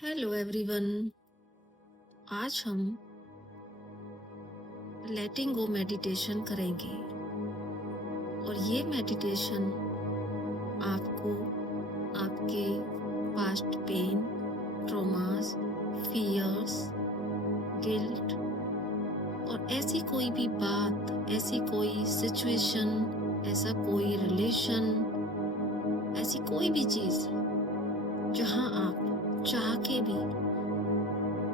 Hello everyone. आज हम लेटिंग गो meditation करेंगे और ये मेडिटेशन आपको आपके past pain, traumas, fears, guilt और ऐसी कोई भी बात, ऐसी कोई सिचुएशन, ऐसा कोई रिलेशन, ऐसी कोई भी चीज़ जहां आप चाह के भी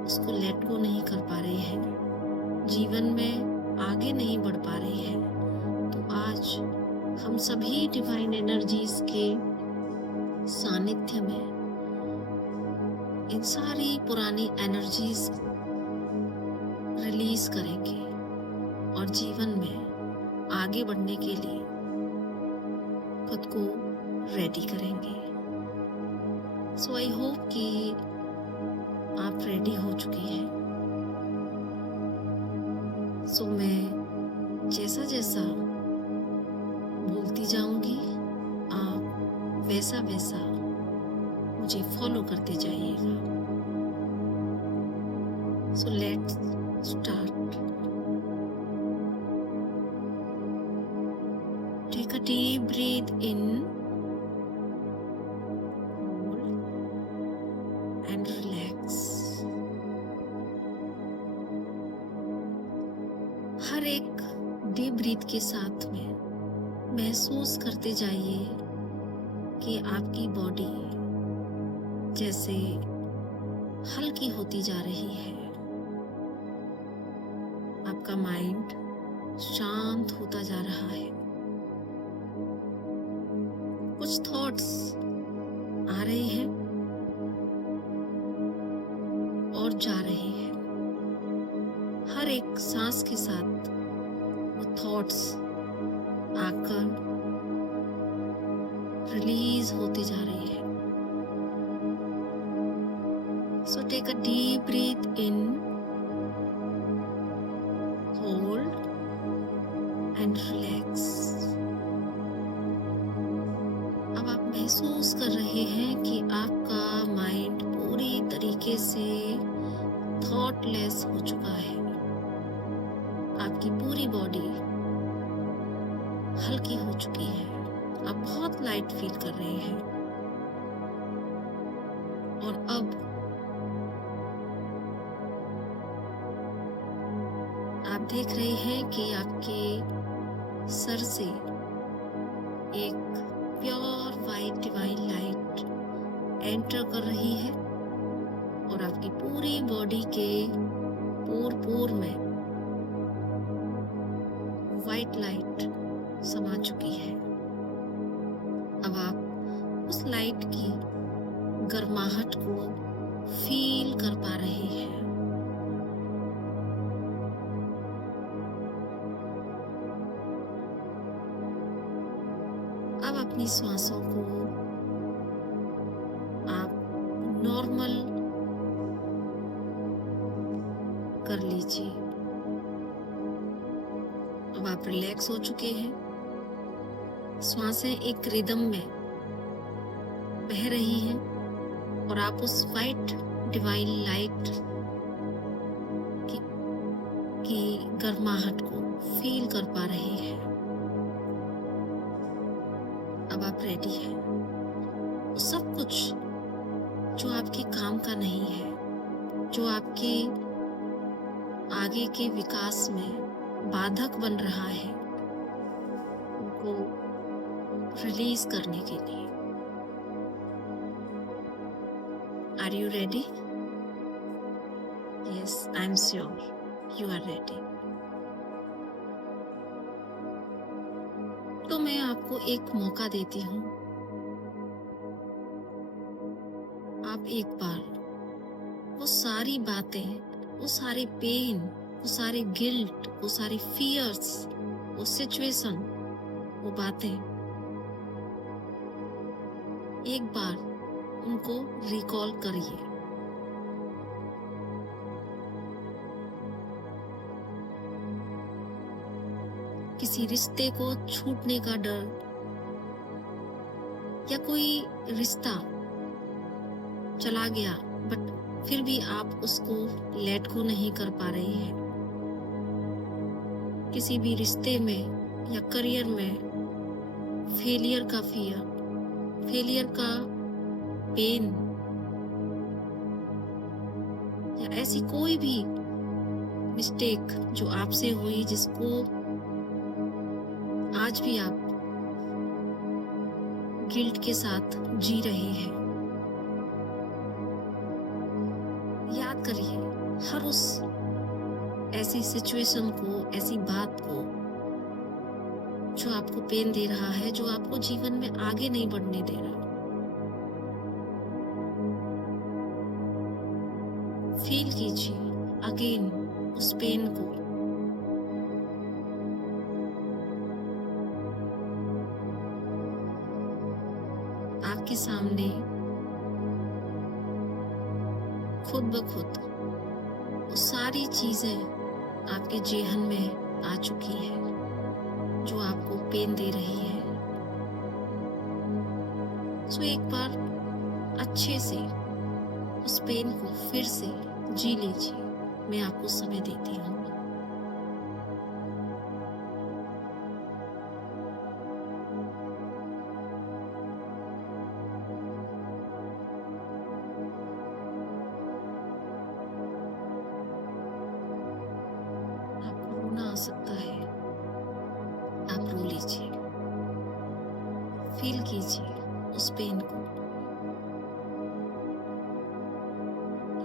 उसको लेट गो नहीं कर पा रहे हैं, जीवन में आगे नहीं बढ़ पा रहे हैं, तो आज हम सभी डिवाइन एनर्जीज के सानिध्य में इन सारी पुरानी एनर्जीज रिलीज करेंगे और जीवन में आगे बढ़ने के लिए खुद को रेडी करेंगे। सो आई होप कि आप रेडी हो चुकी हैं। सो मैं जैसा जैसा बोलती जाऊंगी आप वैसा वैसा मुझे फॉलो करते जाइएगा। So let's start. Take a deep breath in and relax। हर एक डीप ब्रीथ के साथ में महसूस करते जाइए कि आपकी बॉडी जैसे हल्की होती जा रही है, आपका माइंड शांत होता जा रहा है, कुछ थॉट्स आ रहे हैं और जा रहे हैं। हर एक सांस के साथ वो थॉट्स आकर रिलीज होते जा रहे हैं। So take a deep breath in, hold and relax. अब आप महसूस कर रहे हैं कि आपका माइंड पूरी तरीके से थॉटलेस हो चुका है। आपकी पूरी बॉडी हल्की हो चुकी है, आप बहुत लाइट फील कर रहे हैं। और अब आप देख रहे हैं कि आपके सर से एक pure white divine light enter कर रही है और आपकी पूरी बॉडी के पोर में वाइट लाइट समा चुकी है। अब आप उस लाइट की गर्माहट को फील कर पा रहे हैं। अब अपनी सांसों को आप नॉर्मल कर लीजिए। अब आप रिलैक्स हो चुके हैं, सांसें एक रिदम में बह रही हैं और आप उस वाइट डिवाइन लाइट की गर्माहट को फील कर पा रहे हैं। अब आप रेडी हैं। सब कुछ जो आपके काम का नहीं है, जो आपके आगे के विकास में बाधक बन रहा है, उनको रिलीज करने के लिए। Are you ready? Yes, I am sure you are ready. तो मैं आपको एक मौका देती हूँ। आप एक बार वो सारी बातें, वो सारे पेन, वो सारे गिल्ट, वो सारे फियर्स, वो सिचुएशन, वो बातें एक बार उनको रिकॉल करिए। किसी रिश्ते को छूटने का डर या कोई रिश्ता चला गया बट फिर भी आप उसको लेट गो नहीं कर पा रहे हैं। किसी भी रिश्ते में या करियर में फेलियर का फियर, फेलियर का पेन या ऐसी कोई भी मिस्टेक जो आपसे हुई जिसको आज भी आप गिल्ट के साथ जी रहे हैं। याद करिए हर उस ऐसी सिचुएशन को, ऐसी बात को जो आपको पेन दे रहा है, जो आपको जीवन में आगे नहीं बढ़ने दे रहा। फील कीजिए अगेन उस पेन को। आपके सामने खुद ब खुद वो सारी चीजें आपके जेहन में आ चुकी है जो आपको पेन दे रही है। सो एक बार अच्छे से उस पेन को फिर से जी लीजिए। मैं आपको समय देती हूँ। आपको रोना आ सकता है, आप रो लीजिए। फील कीजिए उस पेन को।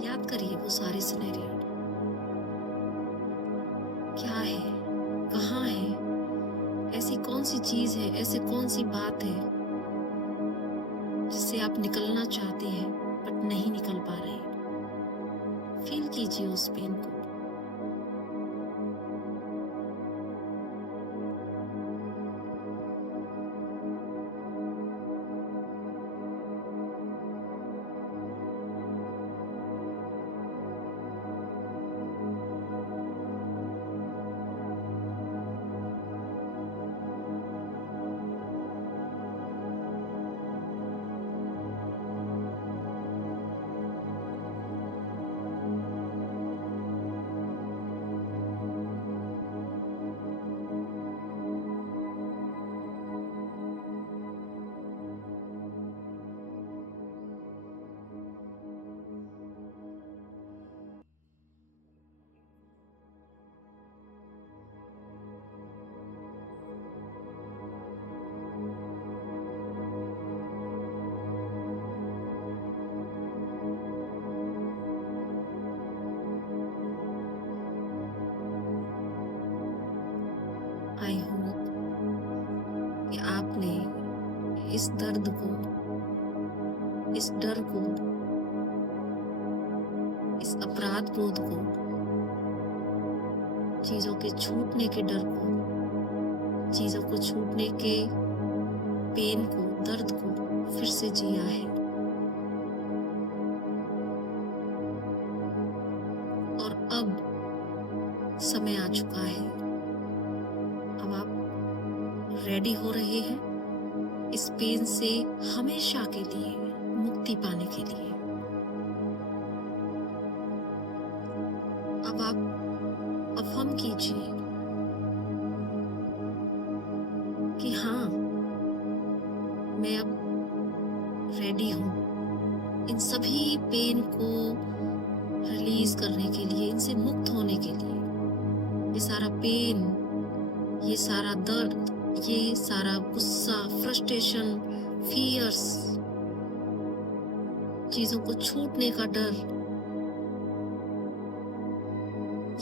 याद करिए वो सारे सिनेरियो क्या है, कहाँ है, ऐसी कौन सी चीज है, ऐसी कौन सी बात है जिससे आप निकलना चाहते हैं बट नहीं निकल पा रहे। फील कीजिए उस पेन को। आई होप कि आपने इस दर्द को, इस डर को, इस अपराध बोध को, चीजों के छूटने के डर को, चीजों को छूटने के पेन को, दर्द को फिर से जिया है। और अब समय आ चुका है। अब आप रेडी हो रहे हैं इस पेन से हमेशा के लिए मुक्ति पाने के लिए। अब आप अफर्म कीजिए कि हाँ, मैं अब रेडी हूँ इन सभी पेन को रिलीज करने के लिए, इनसे मुक्त होने के लिए। ये सारा पेन, ये सारा दर्द, ये सारा गुस्सा, फ्रस्ट्रेशन, फियर्स, चीजों को छूटने का डर,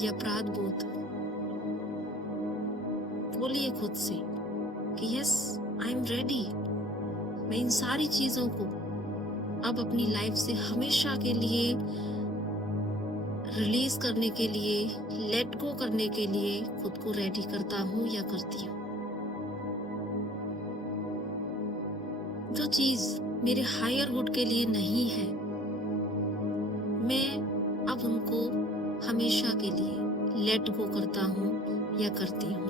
ये अपराध बोध, बोलिए खुद से कि यस, आई एम रेडी। मैं इन सारी चीजों को अब अपनी लाइफ से हमेशा के लिए रिलीज करने के लिए, लेट गो करने के लिए खुद को रेडी करता हूँ या करती हूँ। जो चीज मेरे हायर गुड के लिए नहीं है, मैं अब उनको हमेशा के लिए लेट गो करता हूँ या करती हूँ।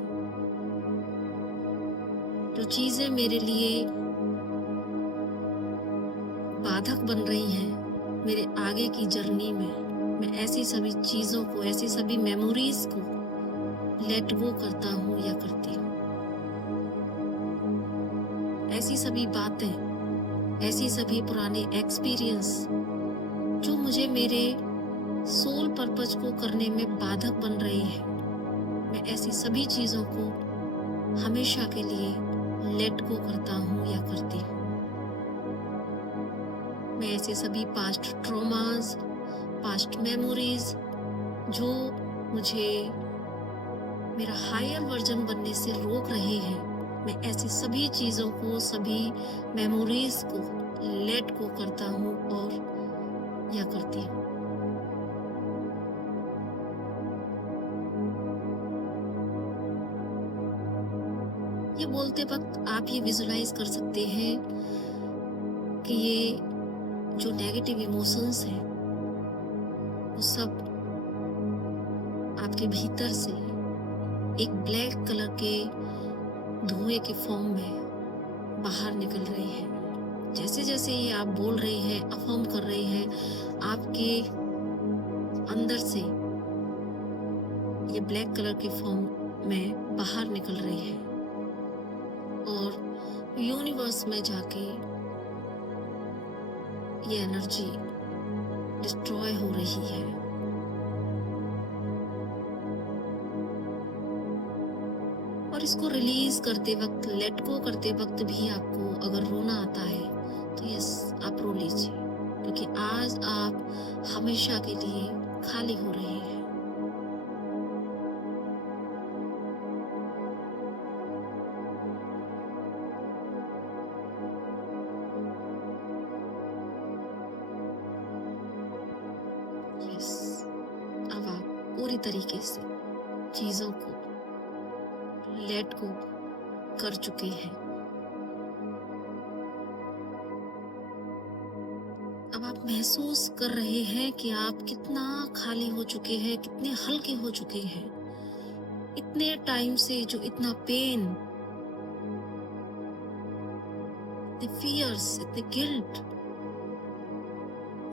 जो चीजें मेरे लिए बाधक बन रही हैं, मेरे आगे की जर्नी में मैं ऐसी सभी चीज़ों को, ऐसी सभी मेमोरीज को लेट गो करता हूँ या करती हूँ। ऐसी सभी बातें, ऐसी सभी पुराने एक्सपीरियंस जो मुझे मेरे सोल पर्पज को करने में बाधक बन रही है, मैं ऐसी सभी चीज़ों को हमेशा के लिए लेट गो करता हूँ या करती हूँ। मैं ऐसे सभी पास्ट ट्रॉमास, पास्ट मेमोरीज जो मुझे मेरा हायर वर्जन बनने से रोक रहे हैं, मैं ऐसी सभी चीज़ों को, सभी मेमोरीज को लेट गो करता हूँ और या करती हूँ। ये बोलते वक्त आप ये विजुलाइज कर सकते हैं कि ये जो नेगेटिव इमोशंस हैं वो सब आपके भीतर से एक ब्लैक कलर के धुएं के फॉर्म में बाहर निकल रही है। जैसे जैसे ये आप बोल रहे हैं, अफर्म कर रहे हैं, आपके अंदर से ये ब्लैक कलर के फॉर्म में बाहर निकल रही है और यूनिवर्स में जाके ये एनर्जी डिस्ट्रॉय हो रही है। और इसको रिलीज करते वक्त, लेट गो करते वक्त भी आपको अगर रोना आता है तो यस, आप रो लीजिए, क्योंकि आज आप हमेशा के लिए खाली हो रहे हैं। यस, अब आप पूरी तरीके से चीजों को लेट गो कर चुके हैं। अब आप महसूस कर रहे हैं कि आप कितना खाली हो चुके हैं, कितने हल्के हो चुके हैं। इतने टाइम से जो इतना पेन, इतने फियर्स, इतने गिल्ट,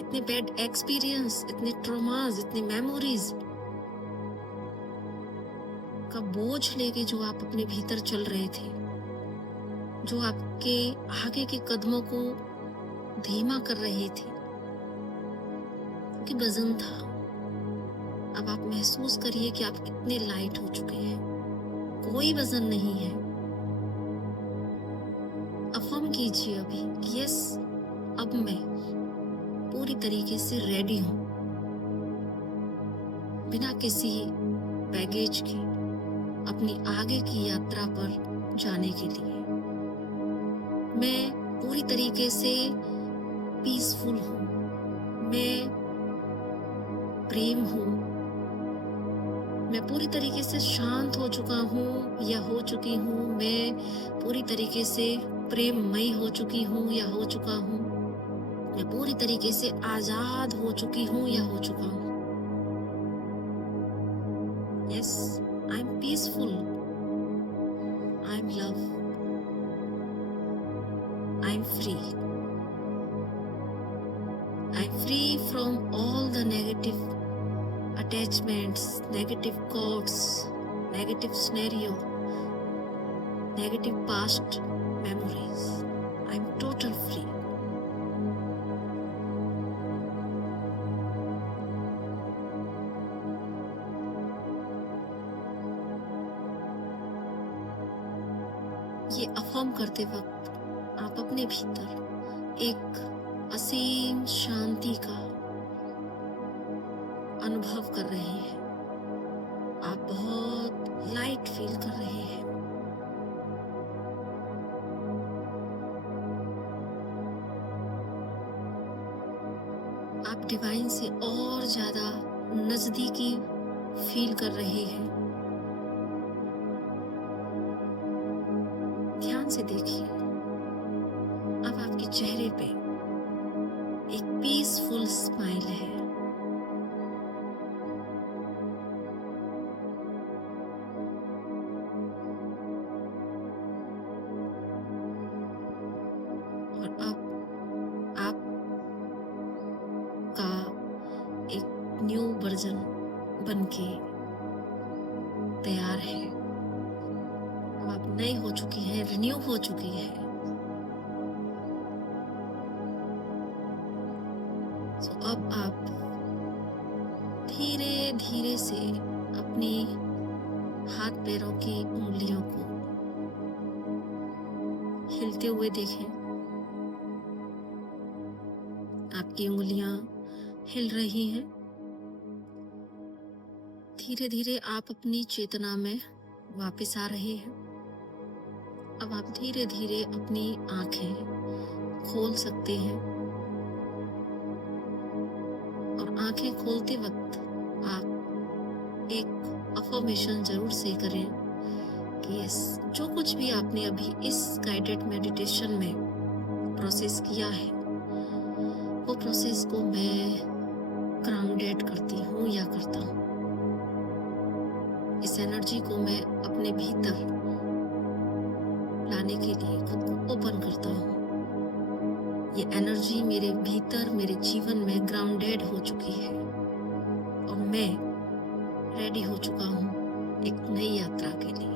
इतने बैड एक्सपीरियंस, इतने ट्रॉमास, इतने मेमोरीज का बोझ लेके जो आप अपने भीतर चल रहे थे, जो आपके आगे के कदमों को धीमा कर रहे थे, कि वजन था। अब आप महसूस करिए कि आप कितने लाइट हो चुके हैं। कोई वजन नहीं है। अफर्म कीजिए अभी कि यस, अब मैं पूरी तरीके से रेडी हूं, बिना किसी बैगेज के अपनी आगे की यात्रा पर जाने के लिए। मैं पूरी तरीके से पीसफुल हूं, मैं प्रेम हूं, मैं पूरी तरीके से शांत हो चुका हूं या हो चुकी हूं, मैं पूरी तरीके से प्रेममयी हो चुकी हूं या हो चुका हूं, मैं पूरी तरीके से आजाद हो चुकी हूं या हो चुका हूं। Yes, I M peaceful, I am love, I am free, I am free from all the negative attachments, negative thoughts, negative scenario, negative past memories. I'm total free. ये अफर्म करते वक्त आप अपने भीतर एक असीम शांति का अनुभव कर रहे हैं। आप बहुत लाइट फील कर रहे हैं। आप डिवाइन से और ज्यादा नजदीकी फील कर रहे हैं। ध्यान से देखिए, अब आपके चेहरे पे एक पीसफुल स्माइल है। और अब आप एक न्यू वर्जन बनके तैयार है। अब आप नए हो चुकी हैं, रिन्यू हो चुकी है। सो अब आप धीरे धीरे से अपनी हाथ पैरों की उंगलियों को हिलते हुए देखें। आपकी उंगलियां हिल रही हैं। धीरे धीरे आप अपनी चेतना में वापस आ रहे हैं। अब आप धीरे धीरे अपनी आंखें खोल सकते हैं और आंखें खोलते वक्त आप एक अफर्मेशन जरूर से करें कि यस, जो कुछ भी आपने अभी इस गाइडेड मेडिटेशन में प्रोसेस किया है, वो प्रोसेस को मैं ग्राउंडेड करती हूँ या करता हूँ। इस एनर्जी को मैं अपने भीतर लाने के लिए खुद को ओपन करता हूँ। ये एनर्जी मेरे भीतर, मेरे जीवन में ग्राउंडेड हो चुकी है और मैं रेडी हो चुका हूँ एक नई यात्रा के लिए।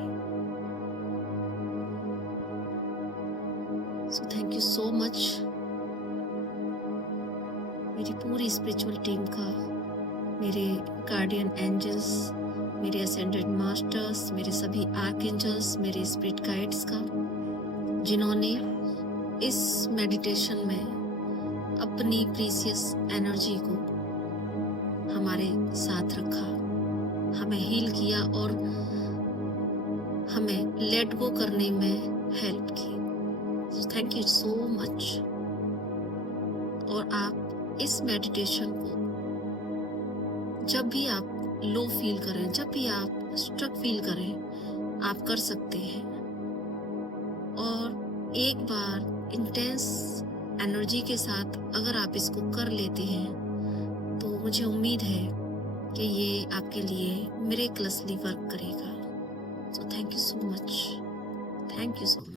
So thank you so much मेरी पूरी स्पिरिचुअल टीम का, मेरे गार्डियन एंजल्स, मेरे असेंडेड मास्टर्स, मेरे सभी आर्कएंजल्स, मेरे स्पिरिट गाइड्स का, जिन्होंने इस मेडिटेशन में अपनी प्रीसियस एनर्जी को हमारे साथ रखा, हमें हील किया और हमें लेट गो करने में हेल्प की। So thank you so much. और आप इस मेडिटेशन को जब भी आप लो फील करें, जब भी आप स्ट्रक फील करें, आप कर सकते हैं। और एक बार इंटेंस एनर्जी के साथ अगर आप इसको कर लेते हैं तो मुझे उम्मीद है कि ये आपके लिए मिरेकलसली वर्क करेगा। So thank you so much. Thank you so much.